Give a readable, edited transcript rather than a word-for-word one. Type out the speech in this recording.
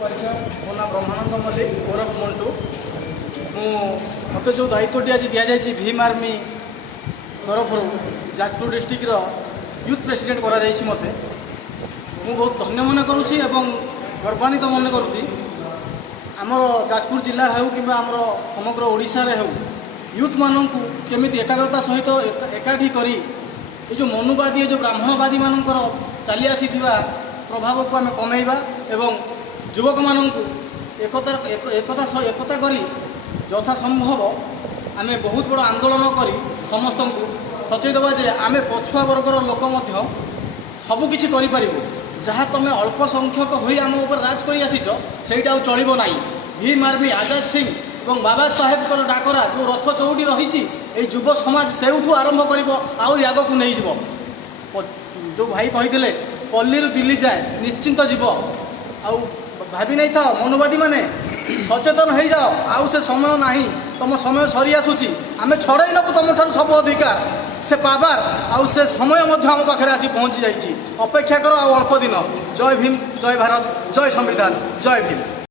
परिचय मो ना ब्रह्मानंद मल्लिक ओरफ मंटू मत जो दायित्वटी आज दि जाए भीम आर्मी तरफ जाजपुर डिस्ट्रिक्ट यूथ प्रेसिडेंट करा मते मु बहुत धन्य मन करुँची गर्वान्वित मन करुँची आमर जाजपुर जिला हो कि समग्र ओडिशा रे हो यूथ मानू केमी एकाग्रता सहित एकाठी करी ये जो मनुवादी जो ब्राह्मणवादी मानकर चली आसी प्रभाव को आम कमेवा एवं युवक मानू एकता करी यथा संभव आम बहुत बड़ आंदोलन कर समस्त को सचेई देवा जे आम पछुआ वर्गर लोक सबकि जहाँ तुम अल्प संख्यक हो आम ऊपर राज कर आसीच सहीटा चलो ना। भीम आर्मी आजाद सिंह और बाबा साहेब डाकरा जो रथ चौटी रही युव समाज से आरंभ कर आग को नहीं जीव जो भाई कही पल्ली दिल्ली जाए निश्चिंत जीव आउ भाभी नहीं था मनुवादी माने सचेतन हो जाओ आउ से समय ना तुम समय सरी आसूची आम छड़ाई नबू तुम ठार सब अधिकार से पाबार आउ से समय आम पाखे आसी पहुँची जाइए अपेक्षा कर अल्प दिन। जय भीम, जय भारत, जय संविधान, जय भीम।